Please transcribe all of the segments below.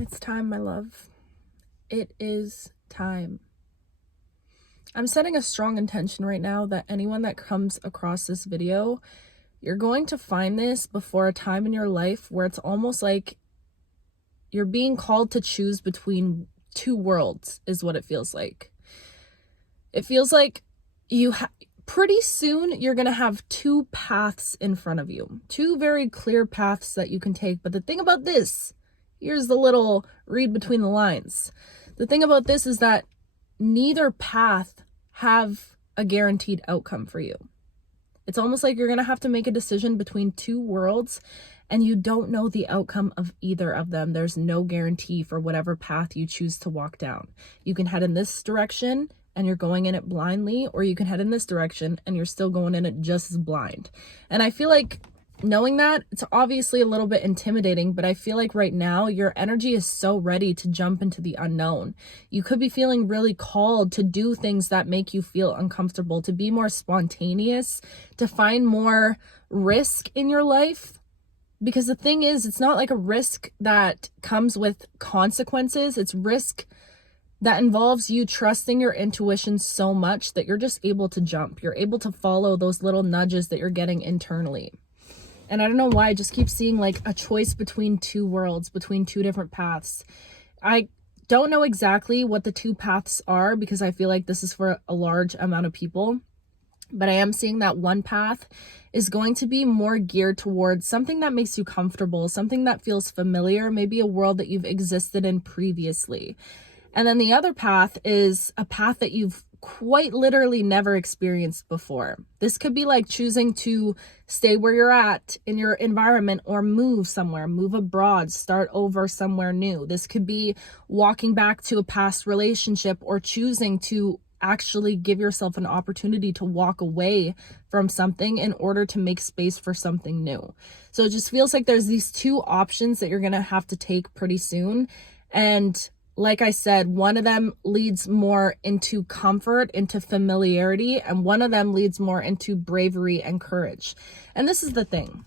It's time, my love. It is time. I'm setting a strong intention right now that anyone that comes across this video, you're going to find this before a time in your life where it's almost like you're being called to choose between two worlds, is what it feels like. It feels like pretty soon you're going to have two paths in front of you, two very clear paths that you can take. But the thing about this, here's the little read between the lines. The thing about this is that neither path have a guaranteed outcome for you. It's almost like you're going to have to make a decision between two worlds and you don't know the outcome of either of them. There's no guarantee for whatever path you choose to walk down. You can head in this direction and you're going in it blindly, or you can head in this direction and you're still going in it just as blind. And I feel like knowing that, it's obviously a little bit intimidating, but I feel like right now your energy is so ready to jump into the unknown. You could be feeling really called to do things that make you feel uncomfortable, to be more spontaneous, to find more risk in your life. Because the thing is, it's not like a risk that comes with consequences. It's risk that involves you trusting your intuition so much that you're just able to jump. You're able to follow those little nudges that you're getting internally. And I don't know why I just keep seeing like a choice between two worlds, between two different paths. I don't know exactly what the two paths are because I feel like this is for a large amount of people. But I am seeing that one path is going to be more geared towards something that makes you comfortable, something that feels familiar, maybe a world that you've existed in previously. And then the other path is a path that you've quite literally never experienced before. This could be like choosing to stay where you're at in your environment or move somewhere, move abroad, start over somewhere new. This could be walking back to a past relationship or choosing to actually give yourself an opportunity to walk away from something in order to make space for something new. So it just feels like there's these two options that you're going to have to take pretty soon. And like I said, one of them leads more into comfort, into familiarity, and one of them leads more into bravery and courage. And this is the thing.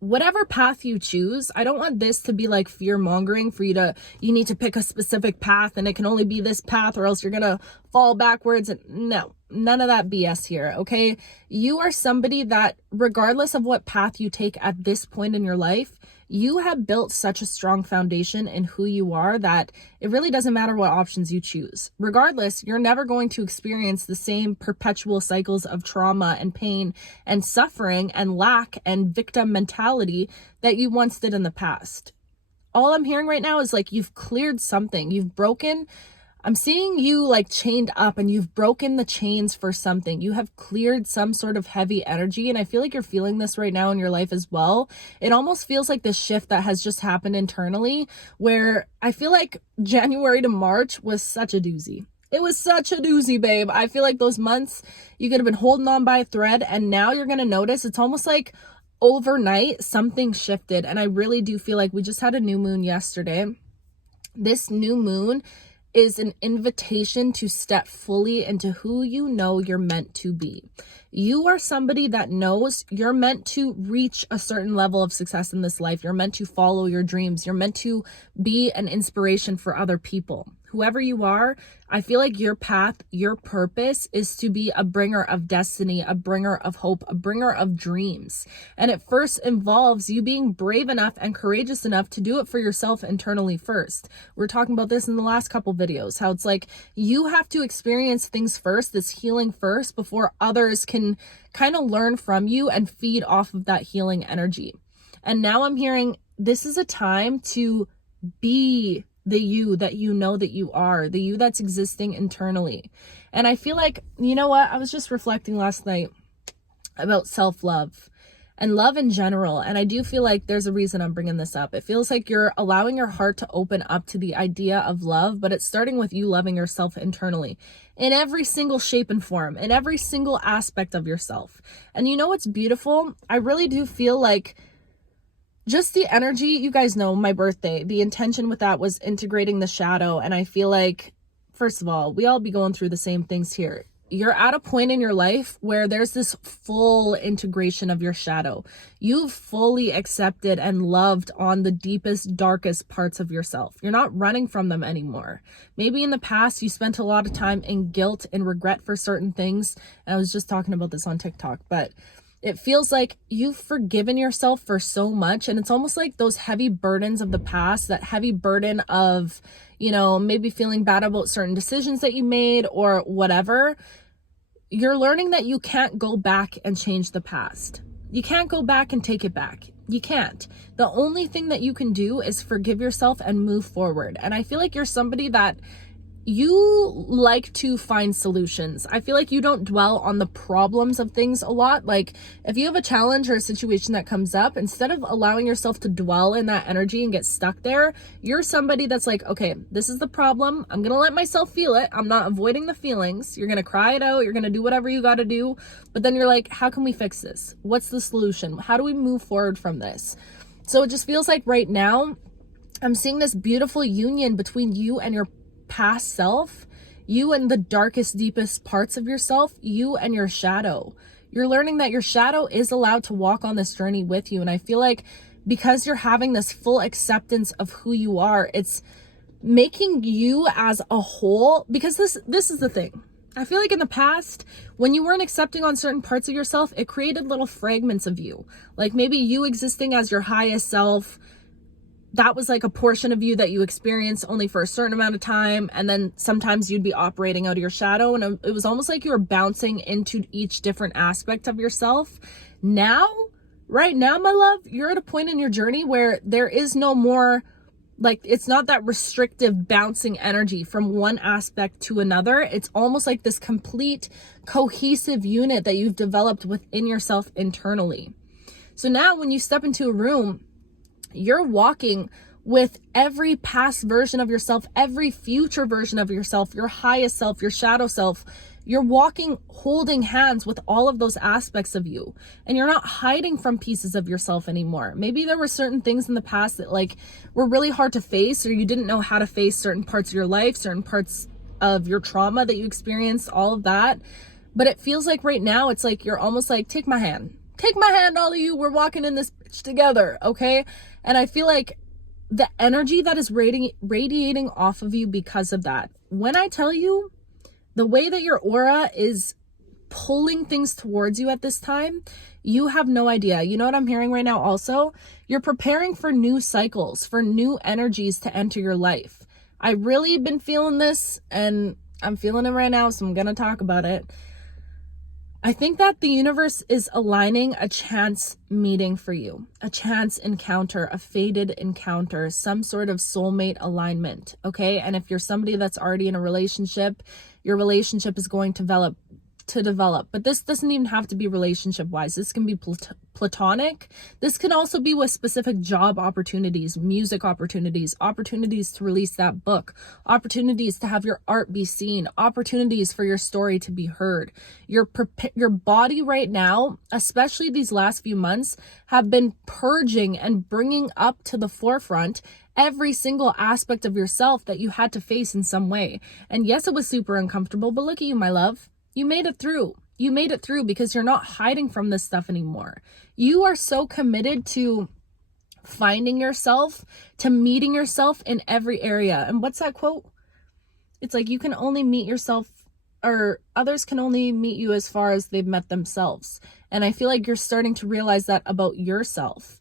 Whatever path you choose, I don't want this to be like fear mongering for you need to pick a specific path and it can only be this path or else you're going to fall backwards. No, none of that BS here. Okay. You are somebody that regardless of what path you take at this point in your life, you have built such a strong foundation in who you are that it really doesn't matter what options you choose. Regardless, you're never going to experience the same perpetual cycles of trauma and pain and suffering and lack and victim mentality that you once did in the past. All I'm hearing right now is like you've cleared something. I'm seeing you like chained up and you've broken the chains for something. You have cleared some sort of heavy energy. And I feel like you're feeling this right now in your life as well. It almost feels like this shift that has just happened internally where I feel like January to March was such a doozy. It was such a doozy, babe. I feel like those months you could have been holding on by a thread and now you're going to notice it's almost like overnight something shifted. And I really do feel like we just had a new moon yesterday. This new moon is an invitation to step fully into who you know you're meant to be. You are somebody that knows you're meant to reach a certain level of success in this life. You're meant to follow your dreams. You're meant to be an inspiration for other people. Whoever you are, I feel like your path, your purpose is to be a bringer of destiny, a bringer of hope, a bringer of dreams. And it first involves you being brave enough and courageous enough to do it for yourself internally first. We're talking about this in the last couple videos, how it's like you have to experience things first, this healing first, before others can kind of learn from you and feed off of that healing energy. And now I'm hearing this is a time to be the you that you know that you are, the you that's existing internally. And I feel like, you know what? I was just reflecting last night about self-love and love in general. And I do feel like there's a reason I'm bringing this up. It feels like you're allowing your heart to open up to the idea of love, but it's starting with you loving yourself internally in every single shape and form, in every single aspect of yourself. And you know what's beautiful? I really do feel like just the energy, you guys know my birthday, the intention with that was integrating the shadow. And I feel like, first of all, we all be going through the same things here. you're at a point in your life where there's this full integration of your shadow. You've fully accepted and loved on the deepest, darkest parts of yourself. You're not running from them anymore. Maybe in the past you spent a lot of time in guilt and regret for certain things. And I was just talking about this on TikTok, but it feels like you've forgiven yourself for so much. And it's almost like those heavy burdens of the past, that heavy burden of, maybe feeling bad about certain decisions that you made or whatever. You're learning that you can't go back and change the past. You can't go back and take it back. You can't. The only thing that you can do is forgive yourself and move forward. And I feel like you're somebody that you like to find solutions. I feel like you don't dwell on the problems of things a lot. Like if you have a challenge or a situation that comes up, instead of allowing yourself to dwell in that energy and get stuck there, you're somebody that's like, okay, this is the problem. I'm going to let myself feel it. I'm not avoiding the feelings. You're going to cry it out. You're going to do whatever you got to do. But then you're like, how can we fix this? What's the solution? How do we move forward from this? So it just feels like right now I'm seeing this beautiful union between you and your past self, you and the darkest, deepest parts of yourself, you and your shadow. You're learning that your shadow is allowed to walk on this journey with you. And I feel like because you're having this full acceptance of who you are, it's making you as a whole, because this is the thing. I feel like in the past, when you weren't accepting on certain parts of yourself, it created little fragments of you. Like maybe you existing as your highest self, that was like a portion of you that you experienced only for a certain amount of time. And then sometimes you'd be operating out of your shadow. And it was almost like you were bouncing into each different aspect of yourself. Now, right now, my love, you're at a point in your journey where there is no more, like, it's not that restrictive bouncing energy from one aspect to another. It's almost like this complete cohesive unit that you've developed within yourself internally. So now when you step into a room, you're walking with every past version of yourself, every future version of yourself, your highest self, your shadow self. You're walking, holding hands with all of those aspects of you. And you're not hiding from pieces of yourself anymore. Maybe there were certain things in the past that like were really hard to face, or you didn't know how to face certain parts of your life, certain parts of your trauma that you experienced, all of that. But it feels like right now, it's like you're almost like, take my hand, all of you. We're walking in this bitch together, okay? And I feel like the energy that is radiating off of you because of that. When I tell you the way that your aura is pulling things towards you at this time, you have no idea. You know what I'm hearing right now also? You're preparing for new cycles, for new energies to enter your life. I've really been feeling this, and I'm feeling it right now, so I'm going to talk about it. I think that the universe is aligning a chance meeting for you, a chance encounter, a fated encounter, some sort of soulmate alignment, okay? And if you're somebody that's already in a relationship, your relationship is going to develop. But this doesn't even have to be relationship wise. This can be platonic. This can also be with specific job opportunities, music opportunities, opportunities to release that book, opportunities to have your art be seen, opportunities for your story to be heard. Your body right now, especially these last few months, have been purging and bringing up to the forefront every single aspect of yourself that you had to face in some way. And yes, it was super uncomfortable, but look at you, my love. You made it through. You made it through because you're not hiding from this stuff anymore. You are so committed to finding yourself, to meeting yourself in every area. And what's that quote? It's like you can only meet yourself, or others can only meet you as far as they've met themselves. And I feel like you're starting to realize that about yourself.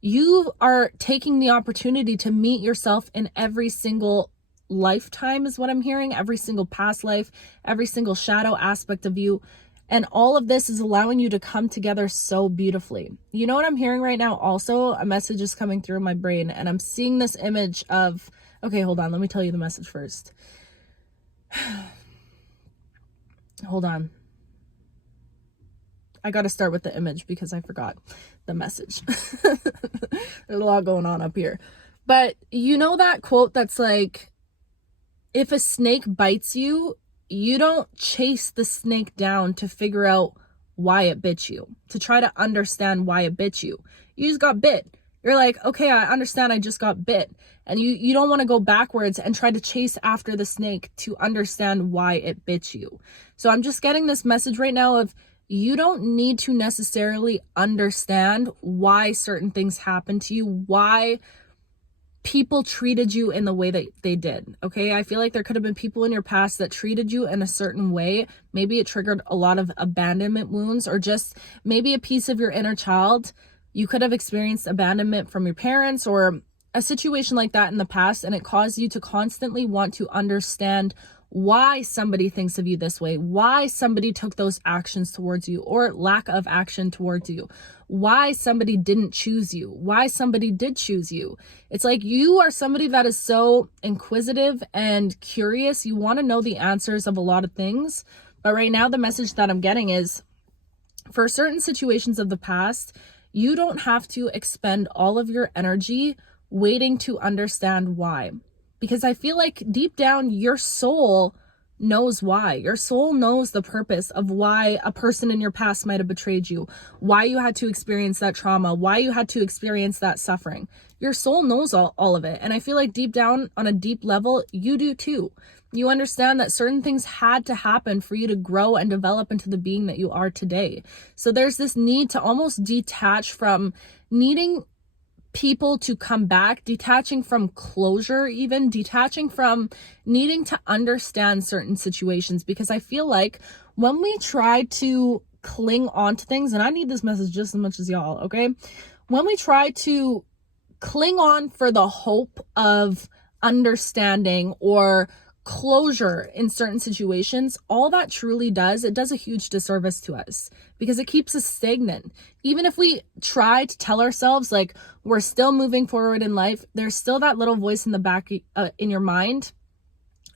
You are taking the opportunity to meet yourself in every single lifetime is what I'm hearing, every single past life, every single shadow aspect of you. And all of this is allowing you to come together so beautifully. You know what I'm hearing right now? Also, a message is coming through my brain, and I'm seeing this image of, okay, hold on. Let me tell you the message first. Hold on. I got to start with the image because I forgot the message. There's a lot going on up here. But you know that quote that's like, if a snake bites you, you don't chase the snake down to figure out why it bit you, to try to understand why it bit you. You just got bit. You're like, okay, I understand I just got bit. And you don't want to go backwards and try to chase after the snake to understand why it bit you. So I'm just getting this message right now of you don't need to necessarily understand why certain things happen to you, why people treated you in the way that they did. Okay, I feel like there could have been people in your past that treated you in a certain way. Maybe it triggered a lot of abandonment wounds, or just maybe a piece of your inner child. You could have experienced abandonment from your parents or a situation like that in the past, and it caused you to constantly want to understand why somebody thinks of you this way, why somebody took those actions towards you or lack of action towards you, why somebody didn't choose you, why somebody did choose you. It's like you are somebody that is so inquisitive and curious. You want to know the answers of a lot of things. But right now, the message that I'm getting is for certain situations of the past, you don't have to expend all of your energy waiting to understand why. Because I feel like deep down, your soul knows why. Your soul knows the purpose of why a person in your past might have betrayed you, why you had to experience that trauma, why you had to experience that suffering. Your soul knows all of it. And I feel like deep down, on a deep level, you do too. You understand that certain things had to happen for you to grow and develop into the being that you are today. So there's this need to almost detach from needing people to come back, detaching from closure, even detaching from needing to understand certain situations. Because I feel like when we try to cling on to things, and I need this message just as much as y'all, okay? When we try to cling on for the hope of understanding or closure in certain situations, all that truly does, it does a huge disservice to us because it keeps us stagnant. Even if we try to tell ourselves like we're still moving forward in life, there's still that little voice in the back in your mind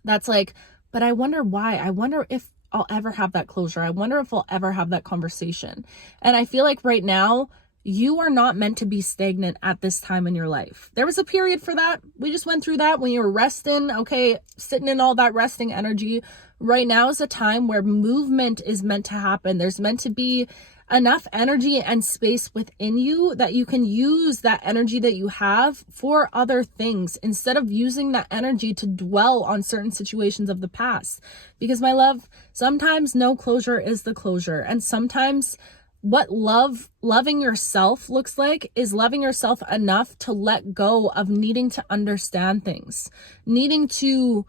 that's like, but I wonder why. I wonder if I'll ever have that closure. I wonder if I'll ever have that conversation. And I feel like right now, you are not meant to be stagnant at this time in your life. There was a period for that. We just went through that when you were resting, okay, sitting in all that resting energy. Right now is a time where movement is meant to happen. There's meant to be enough energy and space within you that you can use that energy that you have for other things instead of using that energy to dwell on certain situations of the past. Because my love, sometimes no closure is the closure. And sometimes what loving yourself looks like is loving yourself enough to let go of needing to understand things, needing to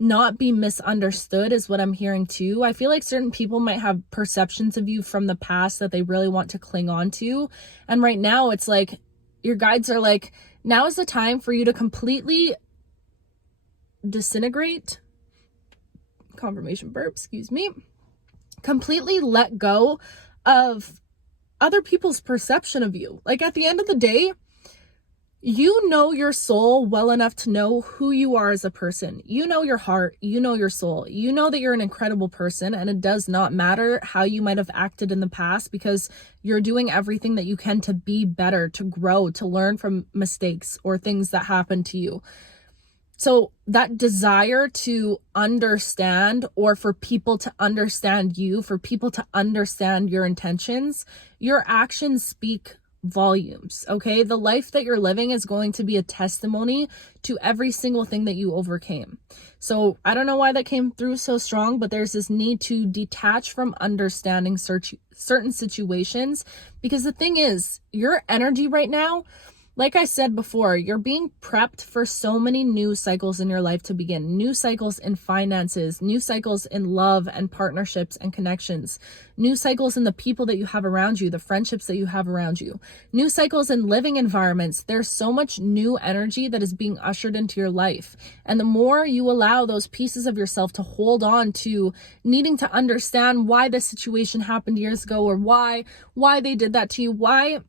not be misunderstood is what I'm hearing too. I feel like certain people might have perceptions of you from the past that they really want to cling on to. And right now it's like your guides are like, now is the time for you to completely disintegrate. Confirmation burp, excuse me. Completely let go of other people's perception of you. Like at the end of the day, you know your soul well enough to know who you are as a person. You know your heart, you know your soul. You know that you're an incredible person, and it does not matter how you might have acted in the past because you're doing everything that you can to be better, to grow, to learn from mistakes or things that happen to you. So that desire to understand, or for people to understand you, for people to understand your intentions, your actions speak volumes, okay? The life that you're living is going to be a testimony to every single thing that you overcame. So I don't know why that came through so strong, but there's this need to detach from understanding certain situations, because the thing is, your energy right now, like I said before, you're being prepped for so many new cycles in your life to begin. New cycles in finances, new cycles in love and partnerships and connections, new cycles in the people that you have around you, the friendships that you have around you, new cycles in living environments. There's so much new energy that is being ushered into your life. And the more you allow those pieces of yourself to hold on to needing to understand why this situation happened years ago, or why they did that to you,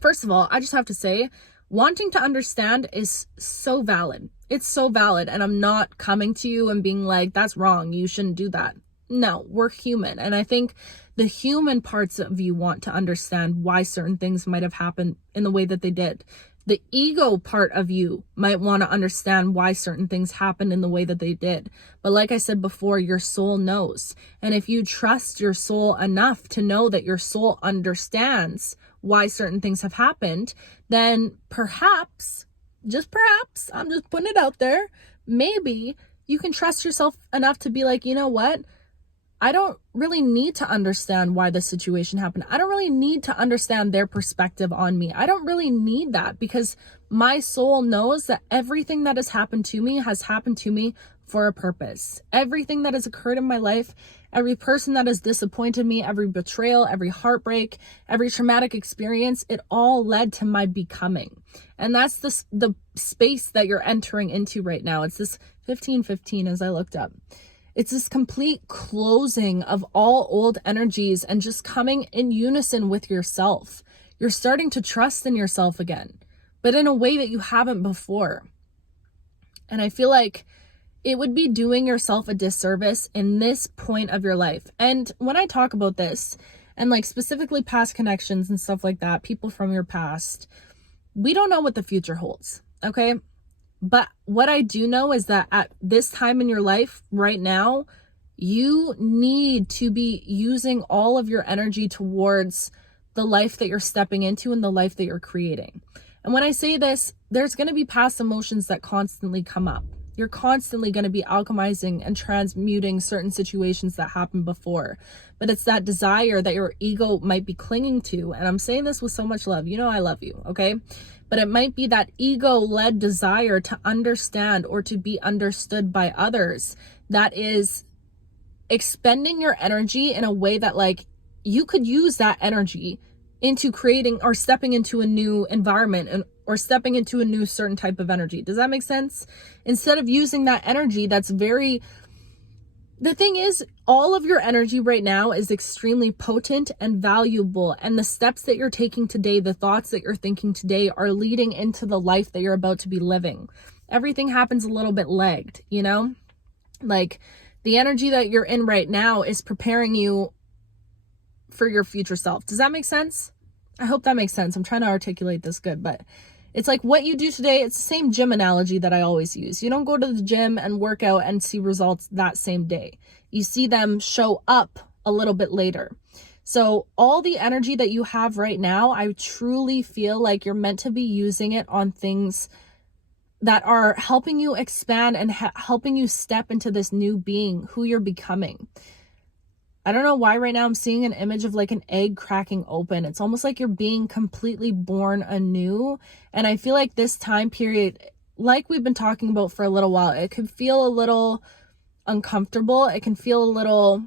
first of all, I just have to say, wanting to understand is so valid. It's so valid. And I'm not coming to you and being like, that's wrong, you shouldn't do that. No, we're human. And I think the human parts of you want to understand why certain things might have happened in the way that they did. The ego part of you might want to understand why certain things happened in the way that they did. But like I said before, your soul knows. And if you trust your soul enough to know that your soul understands why certain things have happened, then perhaps, just perhaps, I'm just putting it out there, maybe you can trust yourself enough to be like, you know what? I don't really need to understand why this situation happened. I don't really need to understand their perspective on me. I don't really need that, because my soul knows that everything that has happened to me has happened to me for a purpose. Everything that has occurred in my life, every person that has disappointed me, every betrayal, every heartbreak, every traumatic experience, it all led to my becoming. And that's the space that you're entering into right now. It's this 1515 as I looked up. It's this complete closing of all old energies and just coming in unison with yourself. You're starting to trust in yourself again, but in a way that you haven't before. And I feel like it would be doing yourself a disservice in this point of your life. And when I talk about this, and like specifically past connections and stuff like that, people from your past, we don't know what the future holds, okay? But what I do know is that at this time in your life right now, you need to be using all of your energy towards the life that you're stepping into and the life that you're creating. And when I say this, there's going to be past emotions that constantly come up. You're constantly going to be alchemizing and transmuting certain situations that happened before. But it's that desire that your ego might be clinging to. And I'm saying this with so much love. You know I love you, okay? But it might be that ego-led desire to understand or to be understood by others that is expending your energy in a way that like you could use that energy into creating or stepping into a new environment or stepping into a new certain type of energy. Does that make sense? Instead of using that energy that's the thing is, all of your energy right now is extremely potent and valuable. And the steps that you're taking today, the thoughts that you're thinking today are leading into the life that you're about to be living. Everything happens a little bit lagged, you know? Like the energy that you're in right now is preparing you for your future self. Does that make sense? I hope that makes sense. I'm trying to articulate this good, but it's like what you do today. It's the same gym analogy that I always use. You don't go to the gym and work out and see results that same day. You see them show up a little bit later. So all the energy that you have right now, I truly feel like you're meant to be using it on things that are helping you expand and helping you step into this new being, who you're becoming. I don't know why right now I'm seeing an image of like an egg cracking open. It's almost like you're being completely born anew. And I feel like this time period, like we've been talking about for a little while, it could feel a little uncomfortable. It can feel a little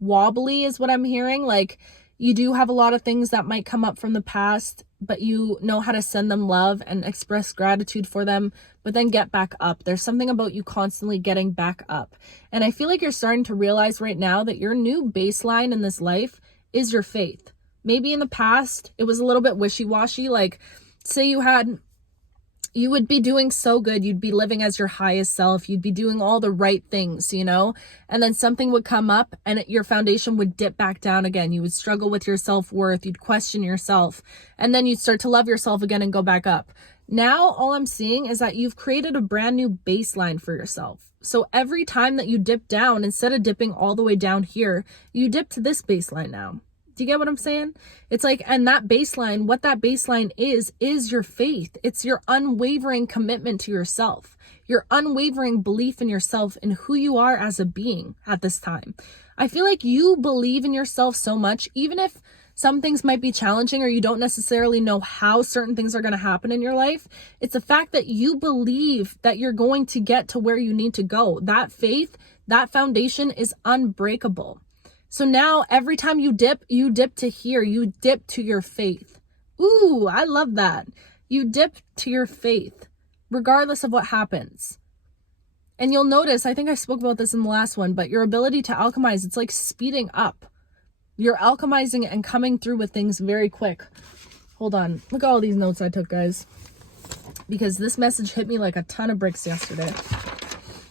wobbly is what I'm hearing. Like you do have a lot of things that might come up from the past, but you know how to send them love and express gratitude for them, but then get back up. There's something about you constantly getting back up. And I feel like you're starting to realize right now that your new baseline in this life is your faith. Maybe in the past, it was a little bit wishy-washy. Like say you would be doing so good. You'd be living as your highest self. You'd be doing all the right things, you know, and then something would come up and your foundation would dip back down again. You would struggle with your self-worth. You'd question yourself, and then you'd start to love yourself again and go back up. Now, all I'm seeing is that you've created a brand new baseline for yourself. So every time that you dip down, instead of dipping all the way down here, you dip to this baseline now. Do you get what I'm saying? It's like, and that baseline, what that baseline is your faith. It's your unwavering commitment to yourself, your unwavering belief in yourself and who you are as a being at this time. I feel like you believe in yourself so much, even if some things might be challenging or you don't necessarily know how certain things are going to happen in your life. It's the fact that you believe that you're going to get to where you need to go. That faith, that foundation is unbreakable. So now every time you dip to here, you dip to your faith. Ooh, I love that. You dip to your faith, regardless of what happens. And you'll notice, I think I spoke about this in the last one, but your ability to alchemize, it's like speeding up. You're alchemizing and coming through with things very quick. Hold on. Look at all these notes I took, guys. Because this message hit me like a ton of bricks yesterday.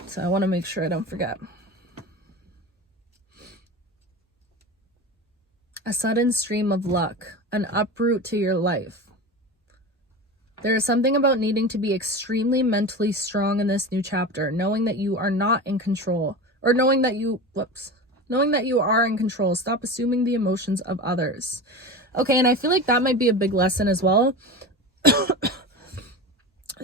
So I want to make sure I don't forget. A sudden stream of luck, an uproot to your life. There is something about needing to be extremely mentally strong in this new chapter, knowing that you are not in control, or knowing that you are in control. Stop assuming the emotions of others. Okay, and I feel like that might be a big lesson as well.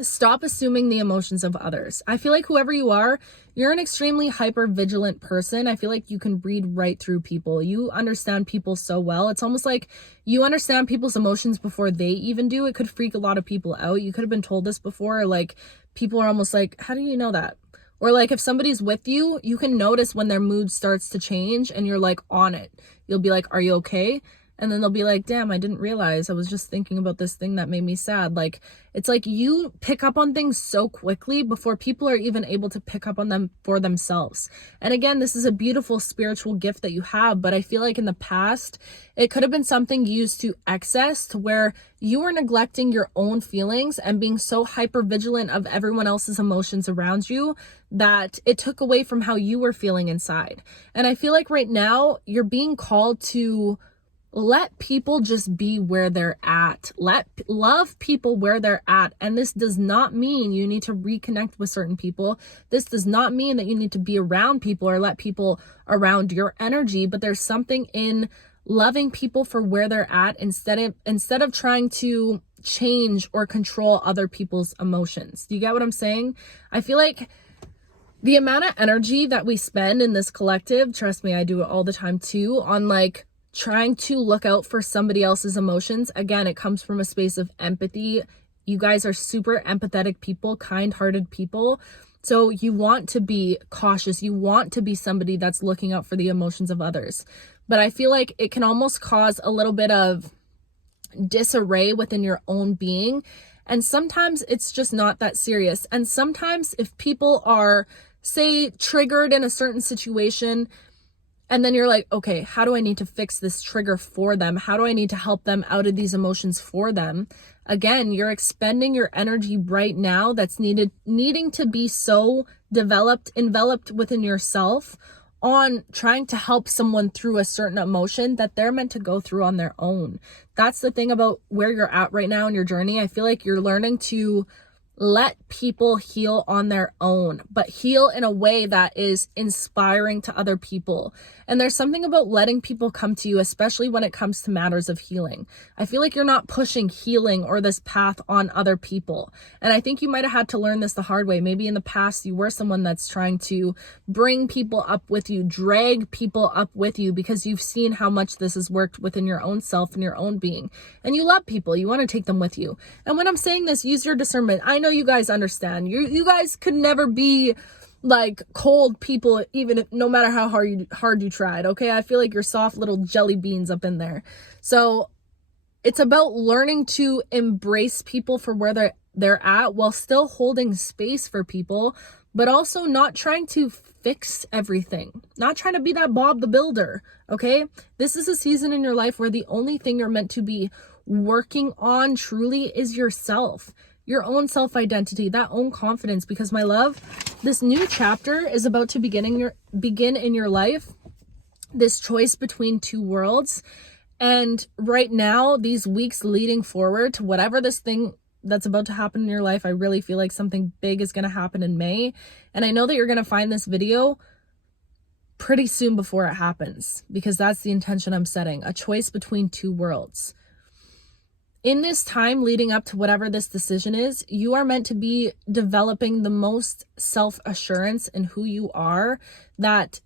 Stop assuming the emotions of others. I feel like whoever you are, you're an extremely hyper vigilant person. I feel like you can read right through people. You understand people so well. It's almost like you understand people's emotions before they even do. It could freak a lot of people out. You could have been told this before. Like, people are almost like, how do you know that? Or like, if somebody's with you, you can notice when their mood starts to change and you're like on it. You'll be like, are you okay? And then they'll be like, damn, I didn't realize I was just thinking about this thing that made me sad. Like, it's like you pick up on things so quickly before people are even able to pick up on them for themselves. And again, this is a beautiful spiritual gift that you have, but I feel like in the past, it could have been something used to excess, to where you were neglecting your own feelings and being so hyper vigilant of everyone else's emotions around you that it took away from how you were feeling inside. And I feel like right now you're being called to let people just be where they're at. Love people where they're at. And this does not mean you need to reconnect with certain people. This does not mean that you need to be around people or let people around your energy, but there's something in loving people for where they're at instead of trying to change or control other people's emotions. Do you get what I'm saying? I feel like the amount of energy that we spend in this collective, trust me, I do it all the time too, on like trying to look out for somebody else's emotions. Again, it comes from a space of empathy. You guys are super empathetic people, kind-hearted people. So you want to be cautious. You want to be somebody that's looking out for the emotions of others. But I feel like it can almost cause a little bit of disarray within your own being. And sometimes it's just not that serious. And sometimes if people are, say, triggered in a certain situation, and then you're like, okay, how do I need to fix this trigger for them? How do I need to help them out of these emotions for them? Again, you're expending your energy right now that's needing to be so enveloped within yourself on trying to help someone through a certain emotion that they're meant to go through on their own. That's the thing about where you're at right now in your journey. I feel like you're learning to let people heal on their own, but heal in a way that is inspiring to other people. And there's something about letting people come to you, especially when it comes to matters of healing. I feel like you're not pushing healing or this path on other people. And I think you might have had to learn this the hard way. Maybe in the past you were someone that's trying to bring people up with you, drag people up with you, because you've seen how much this has worked within your own self and your own being. And you love people. You want to take them with you. And when I'm saying this, use your discernment. I know you guys understand. You guys could never be like cold people, even if, no matter how hard you tried. Okay, I feel like you're soft little jelly beans up in there. So it's about learning to embrace people for where they're at, while still holding space for people, but also not trying to fix everything, not trying to be that Bob the Builder. Okay, this is a season in your life where the only thing you're meant to be working on truly is yourself. Your own self-identity, that own confidence, because my love, this new chapter is about to begin in your life, this choice between two worlds. And right now, these weeks leading forward to whatever this thing that's about to happen in your life, I really feel like something big is going to happen in May. And I know that you're going to find this video pretty soon before it happens, because that's the intention I'm setting, a choice between two worlds. In this time leading up to whatever this decision is, you are meant to be developing the most self-assurance in who you are, that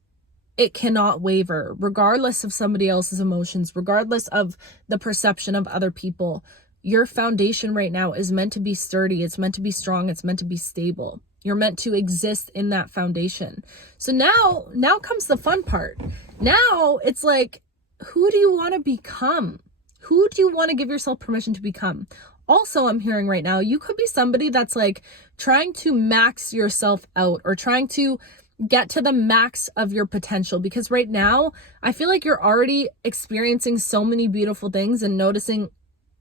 it cannot waver, regardless of somebody else's emotions, regardless of the perception of other people. Your foundation right now is meant to be sturdy. It's meant to be strong. It's meant to be stable. You're meant to exist in that foundation. So now comes the fun part. Now it's like, who do you want to become? Who do you want to give yourself permission to become? Also, I'm hearing right now, you could be somebody that's like trying to max yourself out, or trying to get to the max of your potential, because right now I feel like you're already experiencing so many beautiful things and noticing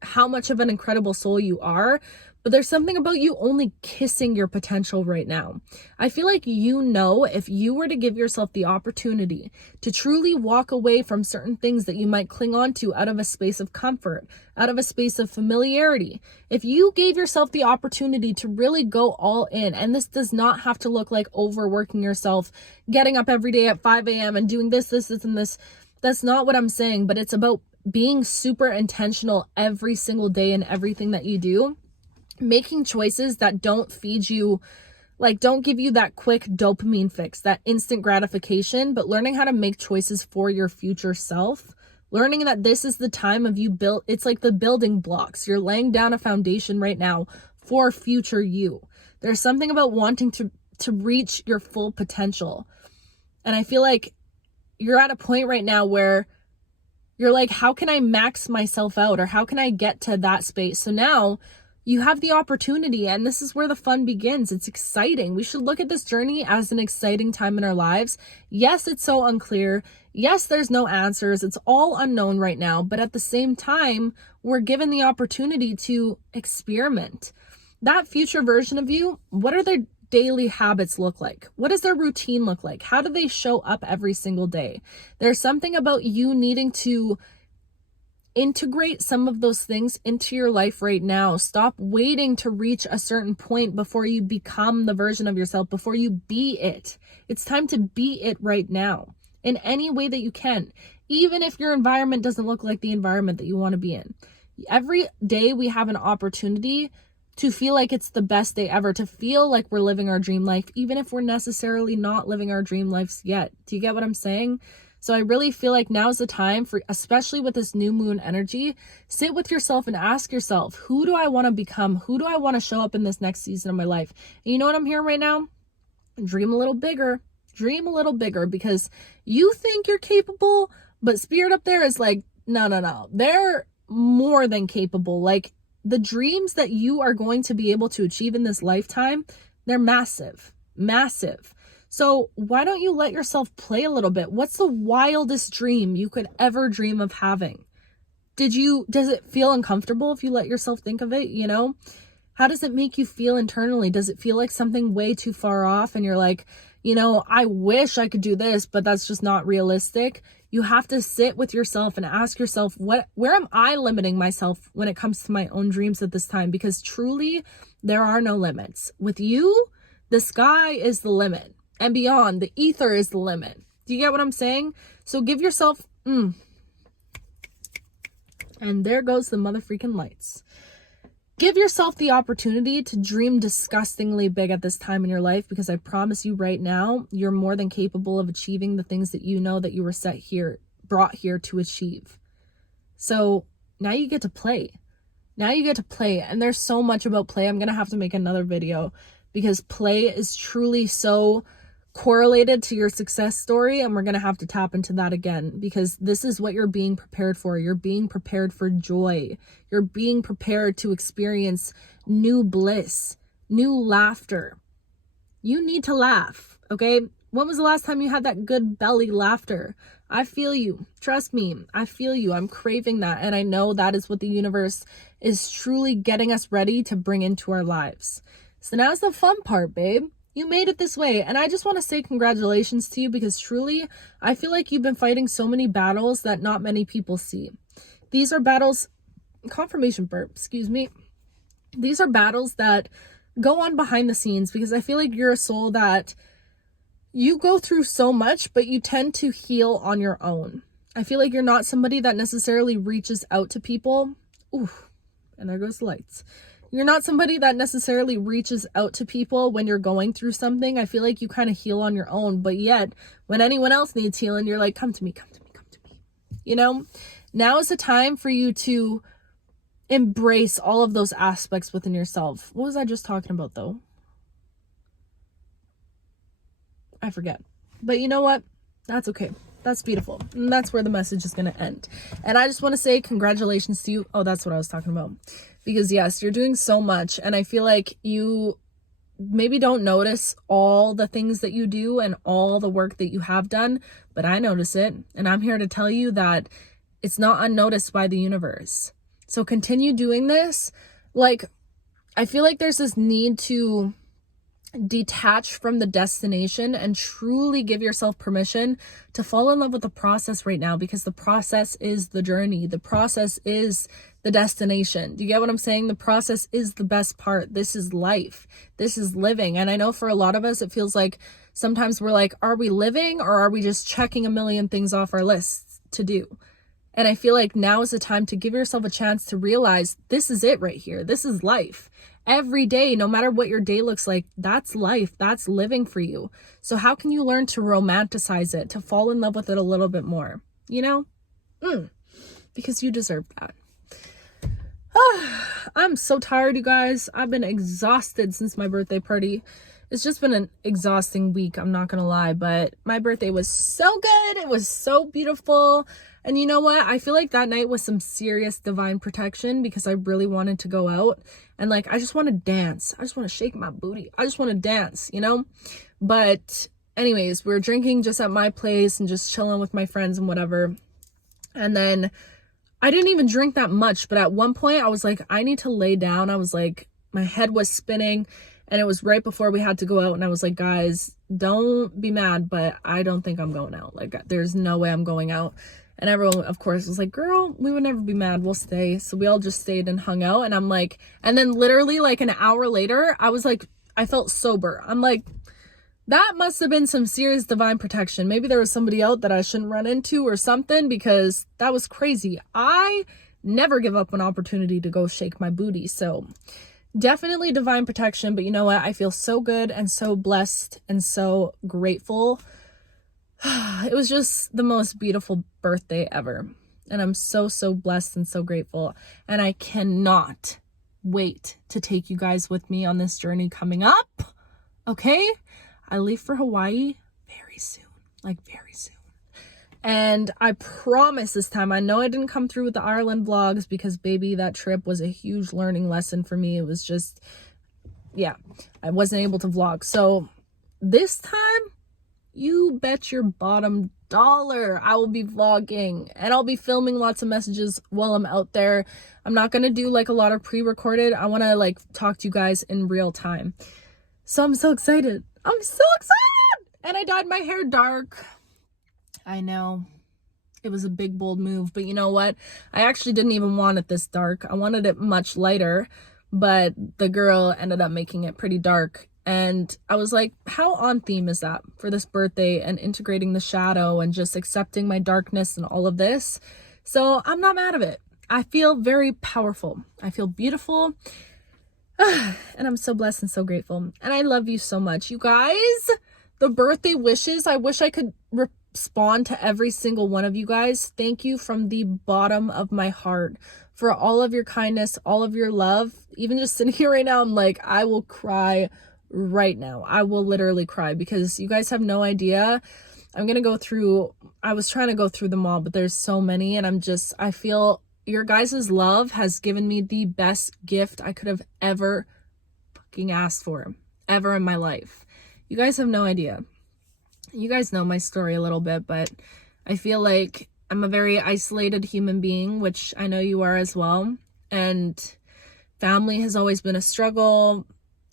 how much of an incredible soul you are. But there's something about you only kissing your potential right now. I feel like, if you were to give yourself the opportunity to truly walk away from certain things that you might cling on to out of a space of comfort, out of a space of familiarity, if you gave yourself the opportunity to really go all in, and this does not have to look like overworking yourself, getting up every day at 5 a.m. and doing this, and this. That's not what I'm saying, but it's about being super intentional every single day in everything that you do, making choices that don't feed you, like, don't give you that quick dopamine fix, that instant gratification, but learning how to make choices for your future self, learning that this is the time of you build. It's like the building blocks. You're laying down a foundation right now for future you. There's something about wanting to reach your full potential. And I feel like you're at a point right now where you're like, how can I max myself out, or how can I get to that space? So now you have the opportunity, and this is where the fun begins. It's exciting. We should look at this journey as an exciting time in our lives. Yes, it's so unclear. Yes, there's no answers. It's all unknown right now. But at the same time, we're given the opportunity to experiment. That future version of you, what are their daily habits look like? What does their routine look like? How do they show up every single day? There's something about you needing to integrate some of those things into your life right now. Stop waiting to reach a certain point before you become the version of yourself, before you be it. It's time to be it right now in any way that you can, even if your environment doesn't look like the environment that you want to be in. Every day we have an opportunity to feel like it's the best day ever, to feel like we're living our dream life, even if we're necessarily not living our dream lives yet. Do you get what I'm saying? So I really feel like now's the time for, especially with this new moon energy, sit with yourself and ask yourself, who do I want to become? Who do I want to show up in this next season of my life? And you know what I'm hearing right now? Dream a little bigger. Dream a little bigger, because you think you're capable, but spirit up there is like, no. They're more than capable. Like, the dreams that you are going to be able to achieve in this lifetime, they're massive. So why don't you let yourself play a little bit? What's the wildest dream you could ever dream of having? Does it feel uncomfortable if you let yourself think of it? You know, how does it make you feel internally? Does it feel like something way too far off? And you're like, I wish I could do this, but that's just not realistic. You have to sit with yourself and ask yourself, where am I limiting myself when it comes to my own dreams at this time? Because truly, there are no limits. With you, the sky is the limit, and beyond, the ether is the limit. Do you get what I'm saying? So give yourself, and there goes the motherfreaking lights. Give yourself the opportunity to dream disgustingly big at this time in your life, because I promise you right now, you're more than capable of achieving the things that you know that you were brought here to achieve. So now you get to play. And there's so much about play. I'm going to have to make another video, because play is truly so correlated to your success story, and we're going to have to tap into that again, because this is what you're being prepared for. You're being prepared for joy. You're being prepared to experience new bliss, new laughter. You need to laugh, okay? When was the last time you had that good belly laughter? I feel you. Trust me, I feel you. I'm craving that, and I know that is what the universe is truly getting us ready to bring into our lives. So now's the fun part, babe. You made it this way, and I just want to say congratulations to you, because truly, I feel like you've been fighting so many battles that not many people see. These are battles, confirmation burp, excuse me. These are battles that go on behind the scenes, because I feel like you're a soul that you go through so much, but you tend to heal on your own. I feel like you're not somebody that necessarily reaches out to people. Ooh, and there goes the lights. You're not somebody that necessarily reaches out to people when you're going through something. I feel like you kind of heal on your own, but yet when anyone else needs healing, you're like, come to me. Now is the time for you to embrace all of those aspects within yourself. What was I just talking about though? I forget. But you know what? That's okay. That's beautiful. And that's where the message is going to end. And I just want to say congratulations to you. Oh, that's what I was talking about. Because yes, you're doing so much. And I feel like you maybe don't notice all the things that you do and all the work that you have done, but I notice it. And I'm here to tell you that it's not unnoticed by the universe. So continue doing this. Like, I feel like there's this need to detach from the destination and truly give yourself permission to fall in love with the process right now, because the process is the journey. The process is the destination. Do you get what I'm saying? The process is the best part. This is life. This is living. And I know for a lot of us, it feels like sometimes we're like, are we living, or are we just checking a million things off our lists to do? And I feel like now is the time to give yourself a chance to realize this is it right here. This is life. Every day, no matter what your day looks like, that's life. That's living for you. So how can you learn to romanticize it, to fall in love with it a little bit more? You know? Because you deserve that. I'm so tired, you guys. I've been exhausted since my birthday party. It's just been an exhausting week, I'm not gonna lie, but my birthday was so good. It was so beautiful. And you know what? I feel like that night was some serious divine protection because I really wanted to go out and like, I just want to dance. I just want to shake my booty. I just want to dance, you know? But anyways, we were drinking just at my place and just chilling with my friends and whatever. And then I didn't even drink that much, but at one point I was like, I need to lay down. I was like, my head was spinning. And it was right before we had to go out. And I was like, guys, don't be mad, but I don't think I'm going out. Like, there's no way I'm going out. And everyone, of course, was like, girl, we would never be mad. We'll stay. So we all just stayed and hung out. And I'm like, and then literally like an hour later, I was like, I felt sober. I'm like, that must have been some serious divine protection. Maybe there was somebody out that I shouldn't run into or something, because that was crazy. I never give up an opportunity to go shake my booty. So definitely divine protection, but you know what? I feel so good and so blessed and so grateful. It was just the most beautiful birthday ever. And I'm so, so blessed and so grateful. And I cannot wait to take you guys with me on this journey coming up. Okay? I leave for Hawaii very soon. Like very soon. And I promise this time, I know I didn't come through with the Ireland vlogs because baby, that trip was a huge learning lesson for me. It was just, yeah, I wasn't able to vlog. So this time, you bet your bottom dollar I will be vlogging, and I'll be filming lots of messages while I'm out there. I'm not going to do like a lot of pre-recorded. I want to like talk to you guys in real time. So I'm so excited. I'm so excited. And I dyed my hair dark. I know it was a big, bold move, but you know what? I actually didn't even want it this dark. I wanted it much lighter, but the girl ended up making it pretty dark. And I was like, how on theme is that for this birthday, and integrating the shadow and just accepting my darkness and all of this? So I'm not mad at it. I feel very powerful. I feel beautiful. And I'm so blessed and so grateful. And I love you so much. You guys, the birthday wishes, I wish I could respond to every single one of you guys. Thank you from the bottom of my heart for all of your kindness, all of your love. Even just sitting here right now, I'm like, I will cry right now. I will literally cry because you guys have no idea. I'm gonna go through, I was trying to go through them all, but there's so many, and I feel your guys' love has given me the best gift I could have ever fucking asked for, ever in my life. You guys have no idea. You guys know my story a little bit, but I feel like I'm a very isolated human being, which I know you are as well. And family has always been a struggle.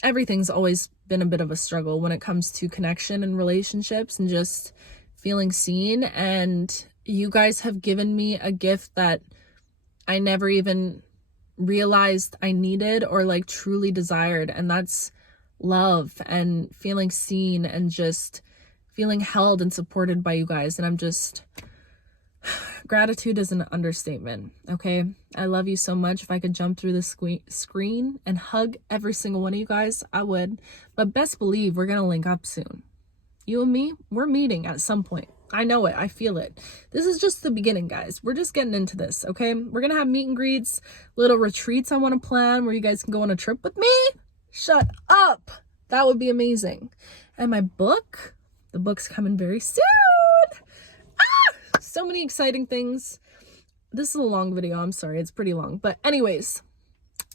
Everything's always been a bit of a struggle when it comes to connection and relationships and just feeling seen. And you guys have given me a gift that I never even realized I needed or like truly desired. And that's love and feeling seen and just feeling held and supported by you guys. And I'm just, gratitude is an understatement. Okay. I love you so much. If I could jump through the screen and hug every single one of you guys, I would. But best believe we're going to link up soon. You and me, we're meeting at some point. I know it. I feel it. This is just the beginning, guys. We're just getting into this, okay? We're going to have meet and greets, little retreats I want to plan where you guys can go on a trip with me. Shut up. That would be amazing. And my book, the book's coming very soon. So many exciting things. This is a long video. I'm sorry. It's pretty long. But anyways,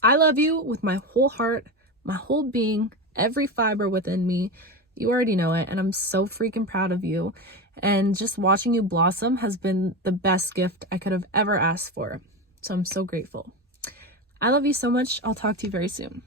I love you with my whole heart, my whole being, every fiber within me. You already know it. And I'm so freaking proud of you. And just watching you blossom has been the best gift I could have ever asked for. So I'm so grateful. I love you so much. I'll talk to you very soon.